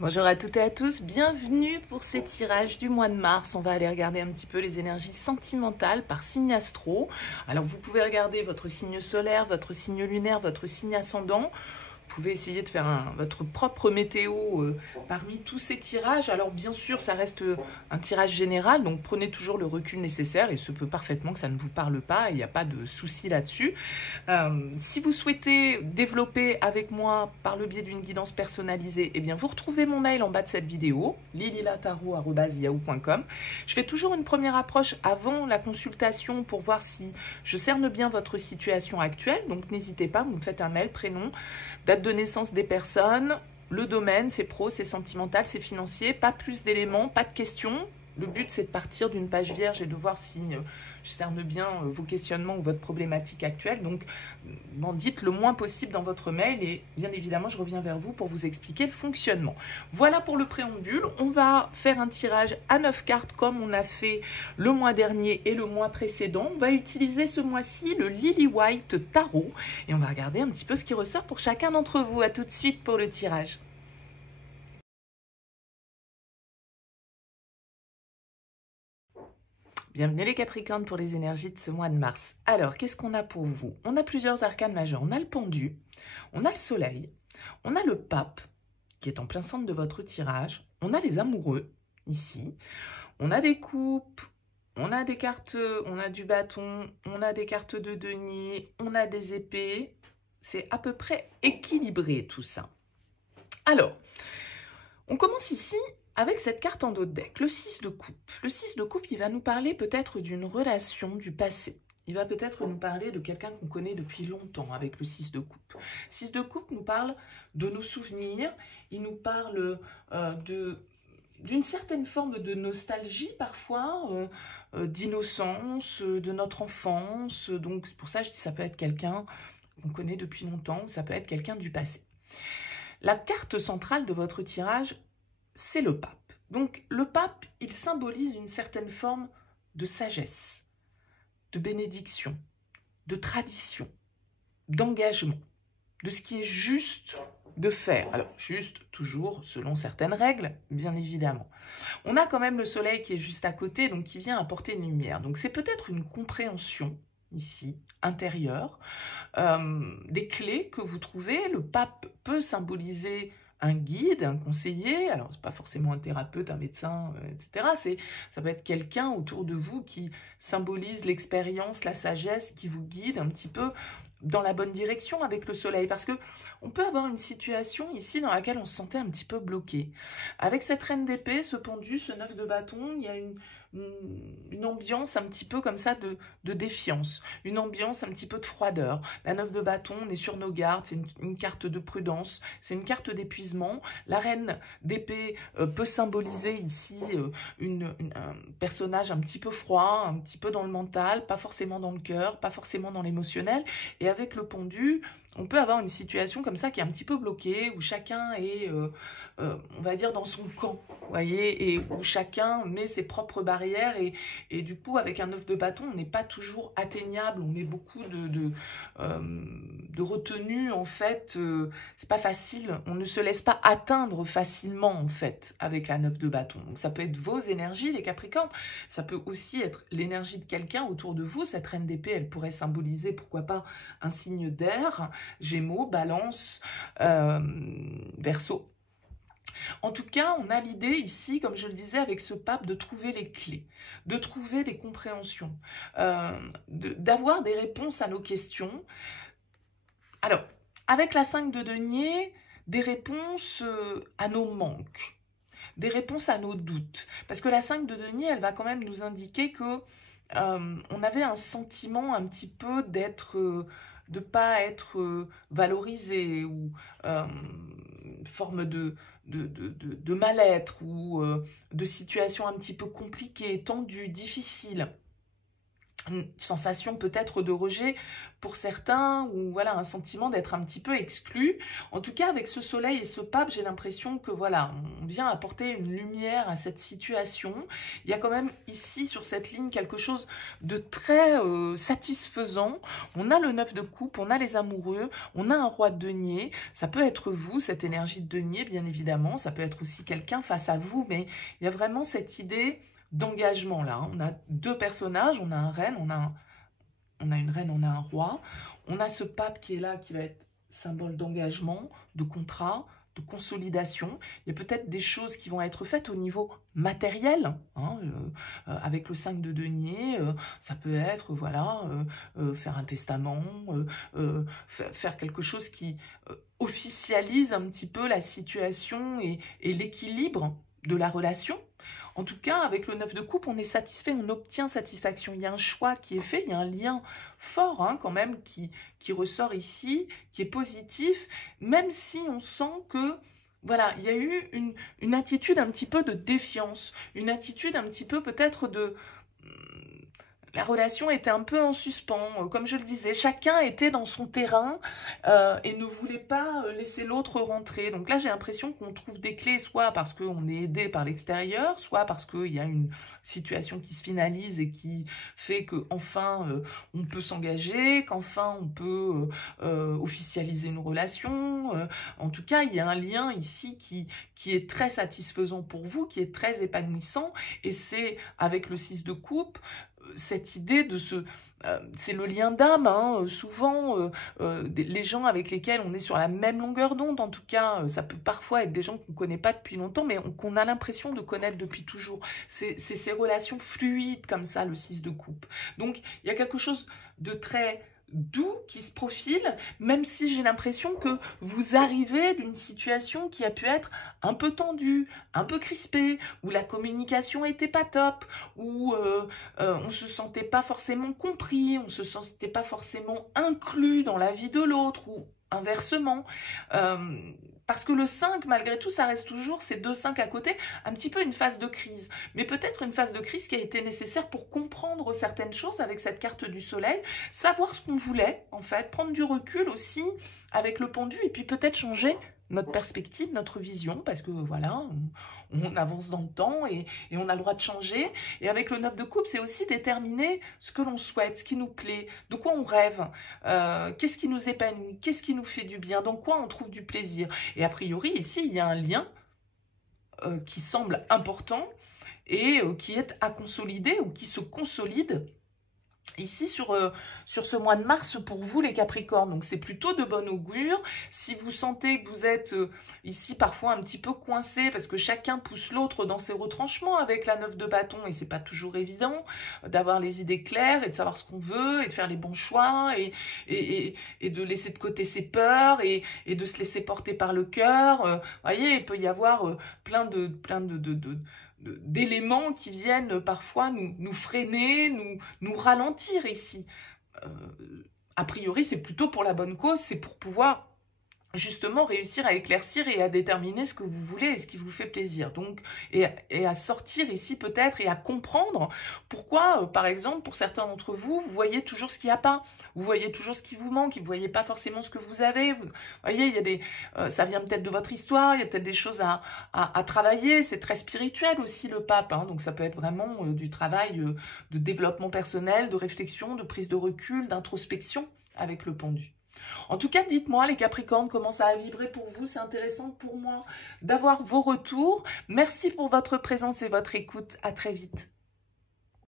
Bonjour à toutes et à tous, bienvenue pour ces tirages du mois de mars. On va aller regarder un petit peu les énergies sentimentales par signe astro. Alors vous pouvez regarder votre signe solaire, votre signe lunaire, votre signe ascendant. Vous pouvez essayer de faire votre propre météo parmi tous ces tirages. Alors bien sûr, ça reste un tirage général, donc prenez toujours le recul nécessaire. Il se peut parfaitement que ça ne vous parle pas, il n'y a pas de souci là-dessus. Si vous souhaitez développer avec moi par le biais d'une guidance personnalisée, eh bien vous retrouvez mon mail en bas de cette vidéo, lililataro@yahoo.com. Je fais toujours une première approche avant la consultation pour voir si je cerne bien votre situation actuelle. Donc n'hésitez pas, vous me faites un mail, prénom, date de naissance des personnes, le domaine, c'est pro, c'est sentimental, c'est financier, pas plus d'éléments, pas de questions. Le but, c'est de partir d'une page vierge et de voir si je cerne bien vos questionnements ou votre problématique actuelle. Donc, m'en dites le moins possible dans votre mail et bien évidemment, je reviens vers vous pour vous expliquer le fonctionnement. Voilà pour le préambule. On va faire un tirage à 9 cartes comme on a fait le mois dernier et le mois précédent. On va utiliser ce mois-ci le Lily White Tarot et on va regarder un petit peu ce qui ressort pour chacun d'entre vous. À tout de suite pour le tirage. Bienvenue les Capricornes pour les énergies de ce mois de mars. Alors, qu'est-ce qu'on a pour vous? On a plusieurs arcanes majeurs. On a le pendu, on a le soleil, on a le pape, qui est en plein centre de votre tirage. On a les amoureux, ici. On a des coupes, on a des cartes, on a du bâton, on a des cartes de denier, on a des épées. C'est à peu près équilibré tout ça. Alors, on commence ici avec cette carte en dos de deck, le 6 de coupe. Le 6 de coupe, il va nous parler peut-être d'une relation du passé. Il va peut-être nous parler de quelqu'un qu'on connaît depuis longtemps avec le 6 de coupe. 6 de coupe nous parle de nos souvenirs, il nous parle d'une certaine forme de nostalgie parfois, d'innocence, de notre enfance. Donc c'est pour ça que je dis ça peut être quelqu'un qu'on connaît depuis longtemps ou ça peut être quelqu'un du passé. La carte centrale de votre tirage, c'est le pape. Donc le pape, il symbolise une certaine forme de sagesse, de bénédiction, de tradition, d'engagement, de ce qui est juste de faire. Alors juste, toujours selon certaines règles, bien évidemment. On a quand même le soleil qui est juste à côté, donc qui vient apporter une lumière. Donc c'est peut-être une compréhension ici, intérieure, des clés que vous trouvez. Le pape peut symboliser un guide, un conseiller, alors c'est pas forcément un thérapeute, un médecin, etc. Ça peut être quelqu'un autour de vous qui symbolise l'expérience, la sagesse, qui vous guide un petit peu dans la bonne direction avec le soleil, parce que on peut avoir une situation ici dans laquelle on se sentait un petit peu bloqué. Avec cette reine d'épée, ce pendu, ce 9 de bâton, il y a une ambiance un petit peu comme ça de défiance, une ambiance un petit peu de froideur. La 9 de bâton, on est sur nos gardes, c'est une carte de prudence, c'est une carte d'épuisement. La reine d'épée peut symboliser ici un personnage un petit peu froid, un petit peu dans le mental, pas forcément dans le cœur, pas forcément dans l'émotionnel. Et avec le pendu, on peut avoir une situation comme ça qui est un petit peu bloquée, où chacun est, on va dire, dans son camp, vous voyez, et où chacun met ses propres barrières, et du coup, avec un 9 de bâton, on n'est pas toujours atteignable, on met beaucoup de retenue, en fait, c'est pas facile, on ne se laisse pas atteindre facilement, en fait, avec la 9 de bâton. Donc ça peut être vos énergies, les Capricornes, ça peut aussi être l'énergie de quelqu'un autour de vous. Cette reine d'épée, elle pourrait symboliser, pourquoi pas, un signe d'air, Gémeaux, Balance, Verseau. En tout cas, on a l'idée ici, comme je le disais avec ce pape, de trouver les clés, de trouver des compréhensions, d'avoir des réponses à nos questions. Alors, avec la 5 de denier, des réponses à nos manques, des réponses à nos doutes. Parce que la 5 de denier, elle va quand même nous indiquer que on avait un sentiment un petit peu de pas être valorisé, ou une forme de mal-être, ou de situation un petit peu compliquée, tendue, difficile. une sensation peut-être de rejet pour certains, ou voilà, un sentiment d'être un petit peu exclu. En tout cas, avec ce soleil et ce pape, j'ai l'impression que voilà, on vient apporter une lumière à cette situation. Il y a quand même ici, sur cette ligne, quelque chose de très satisfaisant. On a le 9 de coupe, on a les amoureux, on a un roi de denier. Ça peut être vous, cette énergie de denier, bien évidemment. Ça peut être aussi quelqu'un face à vous, mais il y a vraiment cette idée d'engagement là. On a deux personnages, on a un reine, on a une reine, on a un roi. On a ce pape qui est là, qui va être symbole d'engagement, de contrat, de consolidation. Il y a peut-être des choses qui vont être faites au niveau matériel, hein, avec le 5 de denier. Ça peut être, voilà, faire un testament, faire quelque chose qui officialise un petit peu la situation et l'équilibre de la relation. En tout cas, avec le 9 de coupe, on est satisfait, on obtient satisfaction. Il y a un choix qui est fait, il y a un lien fort hein, quand même qui ressort ici, qui est positif, même si on sent que voilà, il y a eu une attitude un petit peu de défiance, une attitude un petit peu peut-être de... La relation était un peu en suspens, comme je le disais, chacun était dans son terrain et ne voulait pas laisser l'autre rentrer. Donc là, j'ai l'impression qu'on trouve des clés, soit parce qu'on est aidé par l'extérieur, soit parce qu'il y a une situation qui se finalise et qui fait qu'enfin on peut s'engager, qu'enfin on peut officialiser une relation. En tout cas, il y a un lien ici qui est très satisfaisant pour vous, qui est très épanouissant. Et c'est avec le 6 de coupe, cette idée de ce... c'est le lien d'âme, hein. Souvent les gens avec lesquels on est sur la même longueur d'onde, en tout cas, ça peut parfois être des gens qu'on ne connaît pas depuis longtemps, mais qu'on a l'impression de connaître depuis toujours. C'est ces relations fluides comme ça, le 6 de coupe. Donc, il y a quelque chose de très doux qui se profile, même si j'ai l'impression que vous arrivez d'une situation qui a pu être un peu tendue, un peu crispée, où la communication était pas top, où on se sentait pas forcément compris, on se sentait pas forcément inclus dans la vie de l'autre, ou inversement. Parce que le 5, malgré tout, ça reste toujours ces deux 5 à côté, un petit peu une phase de crise. Mais peut-être une phase de crise qui a été nécessaire pour comprendre certaines choses avec cette carte du soleil, savoir ce qu'on voulait, en fait, prendre du recul aussi avec le pendu, et puis peut-être changer notre perspective, notre vision, parce que voilà, on avance dans le temps et on a le droit de changer. Et avec le 9 de coupe, c'est aussi déterminer ce que l'on souhaite, ce qui nous plaît, de quoi on rêve, qu'est-ce qui nous épanouit, qu'est-ce qui nous fait du bien, dans quoi on trouve du plaisir. Et a priori, ici, il y a un lien qui semble important et qui est à consolider ou qui se consolide ici sur ce mois de mars pour vous les Capricornes. Donc c'est plutôt de bon augure. Si vous sentez que vous êtes ici parfois un petit peu coincé parce que chacun pousse l'autre dans ses retranchements avec la 9 de bâton, et c'est pas toujours évident d'avoir les idées claires et de savoir ce qu'on veut et de faire les bons choix et de laisser de côté ses peurs et de se laisser porter par le cœur. Vous voyez, il peut y avoir plein d'éléments qui viennent parfois nous freiner, nous ralentir ici. A priori, c'est plutôt pour la bonne cause, c'est pour pouvoir justement réussir à éclaircir et à déterminer ce que vous voulez et ce qui vous fait plaisir. Donc, et à sortir ici peut-être et à comprendre pourquoi, par exemple, pour certains d'entre vous, vous voyez toujours ce qu'il n'y a pas. Vous voyez toujours ce qui vous manque, vous ne voyez pas forcément ce que vous avez. Vous voyez, il y a des, ça vient peut-être de votre histoire, il y a peut-être des choses à travailler. C'est très spirituel aussi le pape, hein, donc ça peut être vraiment du travail de développement personnel, de réflexion, de prise de recul, d'introspection avec le pendu. En tout cas, dites-moi les Capricornes comment ça a vibré pour vous. C'est intéressant pour moi d'avoir vos retours. Merci pour votre présence et votre écoute. À très vite.